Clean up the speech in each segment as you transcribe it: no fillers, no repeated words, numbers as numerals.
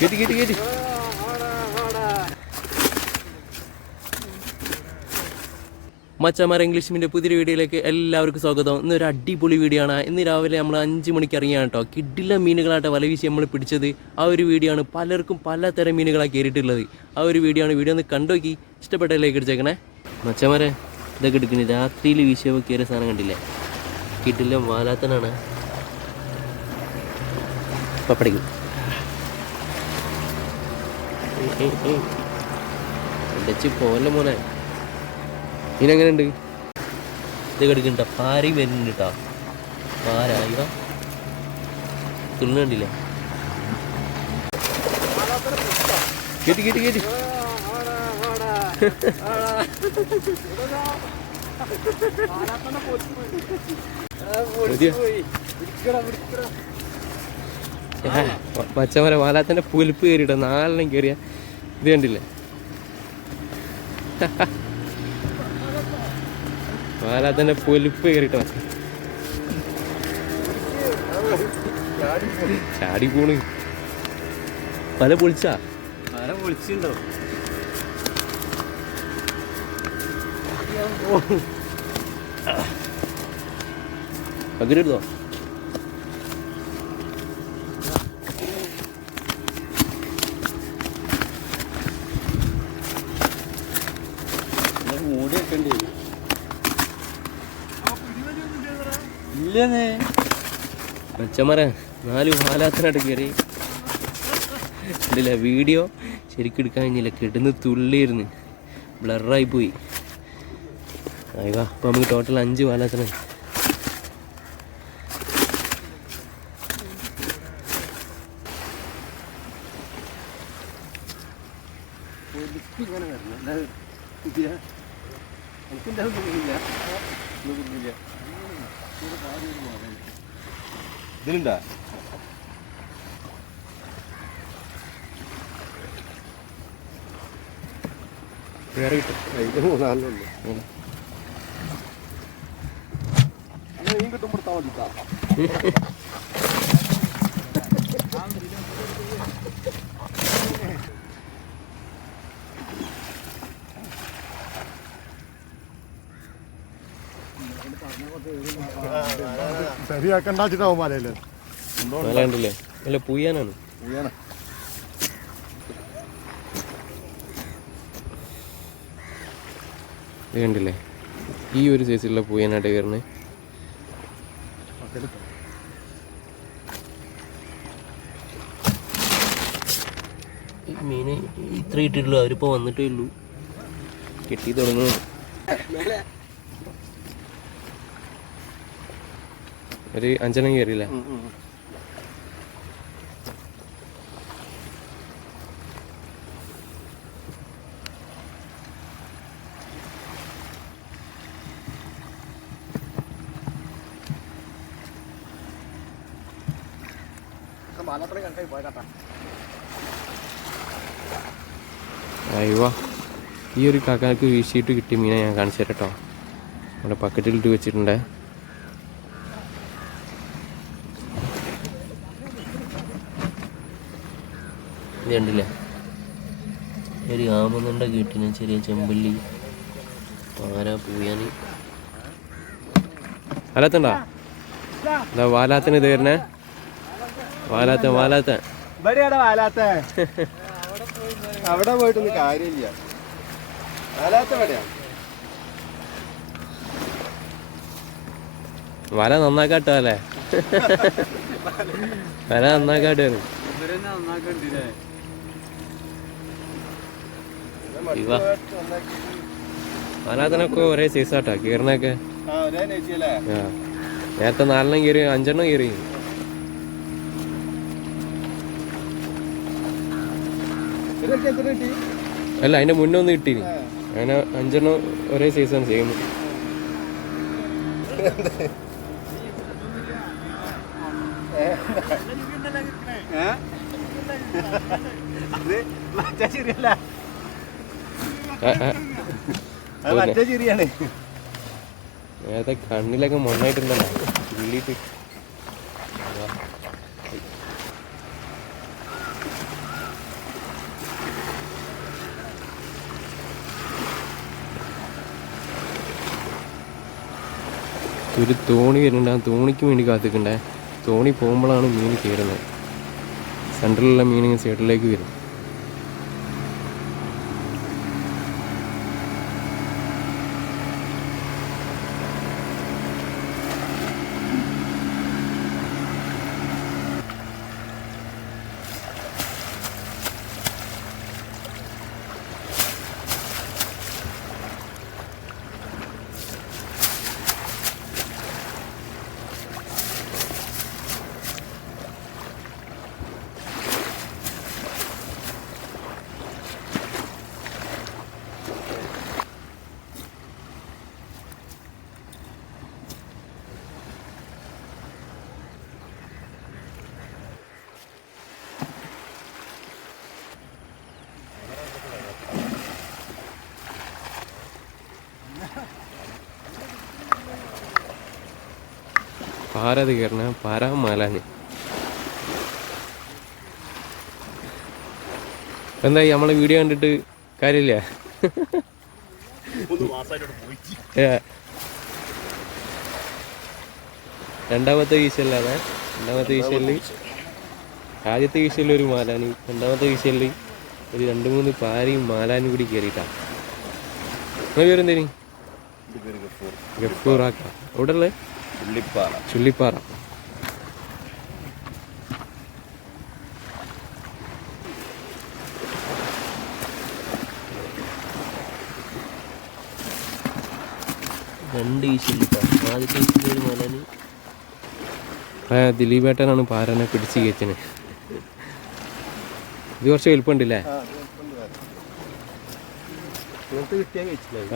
കേട്ടി കേട്ടി കേട്ടി. മച്ചാമാർ ഇംഗ്ലീഷ് മീഡിയം പുതിയൊരു വീഡിയോയിലേക്ക് എല്ലാവർക്കും സ്വാഗതം. ഇന്നൊരു അടിപൊളി വീഡിയോ ആണ്. ഇന്ന് രാവിലെ നമ്മൾ 5 മണിക്ക് ഇറങ്ങിയാണ് കേട്ടോ. കിഡില മീനുകളായിട്ട് വല വീശി നമ്മൾ പിടിച്ചത്. ആ ഒരു വീഡിയോ ആണ്. പലർക്കും പലതരം മീനുകളാണ് കയറിയിട്ടുള്ളത്. ആ ഒരു വീഡിയോ ആണ്. വീഡിയോ ഒന്ന് കണ്ടുനോക്കി ഇഷ്ടപ്പെട്ട ലൈക്ക് അടിച്ചേക്കണേ. മച്ചാമാരെ ഇതൊക്കെ എടുക്കണേ. രാത്രിയിൽ വീശിയപ്പോൾ കയറിയ സാധനം കണ്ടില്ലേ? കിഡില വാലാത്തനാണ്. പപ്പടിക്കും വെച്ച് പോലെ മോനെ. ഇതിനെങ്ങനെയുണ്ട്? ഇത് കിടക്കണ്ട പാരയും വരുന്നുണ്ട് കേട്ടോ. പാര ഇവ തിന്നുകണ്ടില്ലേ? കേട്ടി കേട്ടി കേട്ടി. പച്ചമര വാലാത്തന്റെ പുലിപ്പ് കയറിയിട്ട 4 കയറിയ ഇത് കണ്ടില്ലേ? വാലാത്തന്റെ പൊലിപ്പ് കയറിട്ട ചാടി പോണ്. പല പൊളിച്ചാ പൊളിച്ചുണ്ടോ? പകരെടുത്തോ? മച്ചമര 4 വാലാത്തനായിട്ട് കയറി ഇല്ല. വീഡിയോ ശരിക്കും എടുക്കാൻ കഴിഞ്ഞില്ല. കിടന്ന് തുള്ളിയിരുന്നു, ബ്ലറായി പോയി. അയ്യോ അപ്പം നമുക്ക് ടോട്ടൽ 5 വാലാത്തനായി. ഇതിലുണ്ടാ വേറെ കിട്ടും. 3-4 കിട്ടുമ്പോഴത്താ മതിട്ടാ. ശരിയാക്കണ്ടാച്ചിട്ടാവുമാലല്ലേ കണ്ടില്ലേ? അല്ല പൂയാനാണ്. ഇത് കണ്ടില്ലേ? ഈ ഒരു സൈസിലുള്ള പൂയാനായിട്ട് കയറണേ. ഈ മീന് ഇത്ര ഇട്ടിട്ടുള്ളൂ. അവരിപ്പോൾ വന്നിട്ടേ ഉള്ളൂ. കെട്ടി തുടങ്ങുന്നു. ഒരു 5 കയറിയില്ല. അയ്യോ ഈ ഒരു കാക്കാക്ക് വീശിയിട്ട് കിട്ടിയ മീനെ ഞാൻ കാണിച്ചു തരാം കേട്ടോ. നമ്മുടെ ബക്കറ്റിലിട്ട് വെച്ചിട്ടുണ്ട്. ഇത് കണ്ടില്ലേ? ഒരു ആമന്നുണ്ട കിട്ടിന് ചെറിയ ചെമ്പല്ലി പാര പൂയാനി വാലാത്തണ്ടാ. എന്താ വാലാത്തിന് ഇത് വരുന്നേ? വാലാത്ത വാലാത്ത അവിടെ പോയിട്ടൊന്നും കാര്യമില്ല. വാലാത്ത എവിടെയാ? വല നന്നാക്കാട്ടോ അല്ലേ? വല നന്നാക്കാട്ടാണ്. വാലാത്തനൊക്കെ ഒരേ സൈസാട്ടാ കീറിനൊക്കെ. നേരത്തെ 4 കയറി 5 കയറി. അല്ല അതിന്റെ മുന്നേ ഒന്ന് കിട്ടി. അങ്ങനെ 5 ഒരേ സൈസാണ് ചെയ്യുന്നത്. നേരത്തെ കണ്ണിലൊക്കെ മണ്ണായിട്ടുണ്ടല്ലോ ഉള്ളിട്ട്. ഒരു തോണി വരുന്നുണ്ട്. ആ തോണിക്ക് വേണ്ടി കാത്തിക്കണ്ടേ. തോണി പോകുമ്പോഴാണ് മീൻ കയറുന്നത്. സെൻട്രലിലുള്ള മീൻ സൈഡിലേക്ക് വരും. പാരത് കയറണ പാരാ മാലാഞ്ഞ്. എന്തായി നമ്മളെ വീഡിയോ കണ്ടിട്ട് കാര്യമില്ല? രണ്ടാമത്തെ വീശല്ലാതെ രണ്ടാമത്തെ വീശലിൽ ആദ്യത്തെ വീശലിൽ ഒരു മാലാനി, രണ്ടാമത്തെ വീശലിൽ ഒരു 2-3 പാരയും മാലാനും കൂടി കയറിയിട്ടാണ്. നിങ്ങൾ പേരെന്തേനി? ഗഫൂറാക്ക. എവിടെ ഉള്ളത്? ചുള്ളിപ്പാറ. ദിലീപേട്ടനാണ് പാരനെ പിടിച്ച് കയറ്റണേ. ഇത് കുറച്ച് വലുപ്പമുണ്ടല്ലേ?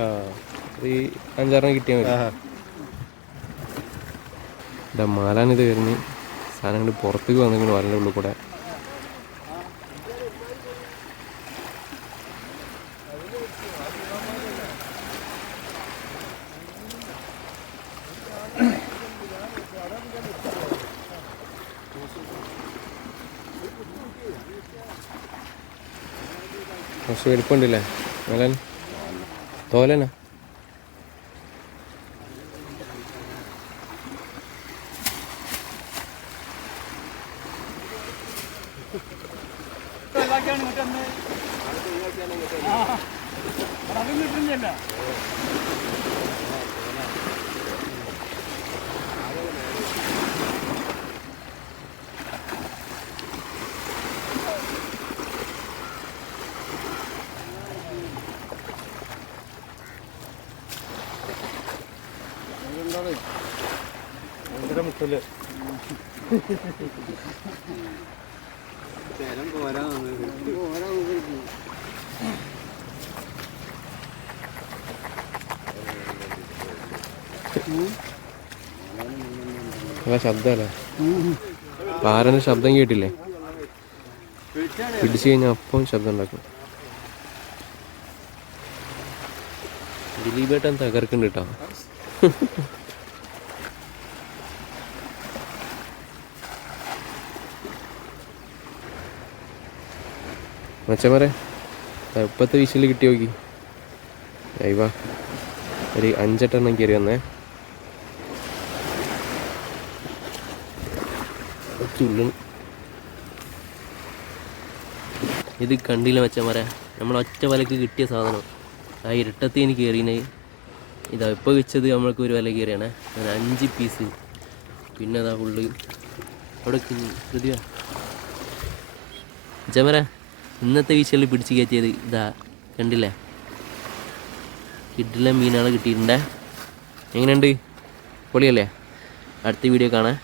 ആ, ഒരു 5-6 കിട്ടിയാൽ മതി. ഇതാ മാലാനിത് വരുന്ന സാധനങ്ങൾ പുറത്തേക്ക് വന്നിങ്ങനെ വരൻ്റെ ഉള്ളിൽ കൂടെ. കുറച്ച് വലുപ്പമുണ്ടല്ലേ മാലാൻ? തോലനാ? ഭയങ്കര മുട്ടല്. നല്ല ശബ്ദമല്ലേ? പാരൻ്റെ ശബ്ദം കേട്ടില്ലേ? പിടിച്ചു കഴിഞ്ഞാൽ അപ്പം ശബ്ദം ഉണ്ടാക്കും. ദിലീപേട്ടൻ തകർക്കുന്നുണ്ട് കേട്ടോ. മച്ചമാരെ ഇപ്പത്തെ വിഷയിൽ കിട്ടി നോക്കി. അയ്യവാ ഒരു 5-8 കയറി വന്നേ. ഇത് കണ്ടില്ല മച്ചമാരെ, നമ്മൾ ഒറ്റ വലക്ക് കിട്ടിയ സാധനം. ആ ഇരട്ടത്തിന് കയറിനെ ഇതാ ഇപ്പോൾ വെച്ചത് നമ്മൾക്ക് ഒരു വില കയറിയാണ്. അങ്ങനെ 5 പീസ്. പിന്നെ അതാ ഫുള്ള് അവിടെ കൃതിയാ മച്ചമാരെ. ഇന്നത്തെ വീശലിൽ പിടിച്ച് കയറ്റിയത് ഇതാ കണ്ടില്ലേ? കിഡിലെ മീനുകൾ കിട്ടിയിട്ടുണ്ടേ. എങ്ങനെയുണ്ട്? പൊളിയല്ലേ? അടുത്ത വീഡിയോ കാണാം.